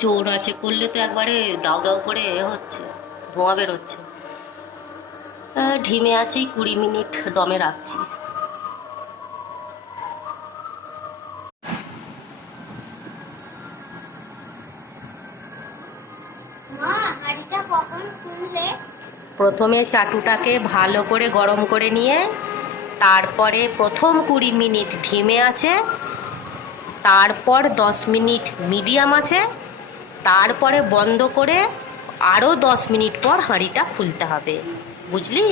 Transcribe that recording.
জোর আছে করলে তো একবারে দাউ দাউ করে হচ্ছে, ধোঁয়া বেরোচ্ছে। ঢিমে আছি, 20 মিনিট দমে রাখছি। প্রথমে চাটুটাকে ভালো করে গরম করে নিয়ে তারপরে প্রথম 20 মিনিট ঢিমে আছে, তারপর 10 মিনিট মিডিয়াম আছে, তারপরে বন্ধ করে আরও 10 মিনিট পর হাঁড়িটা খুলতে হবে, বুঝলি?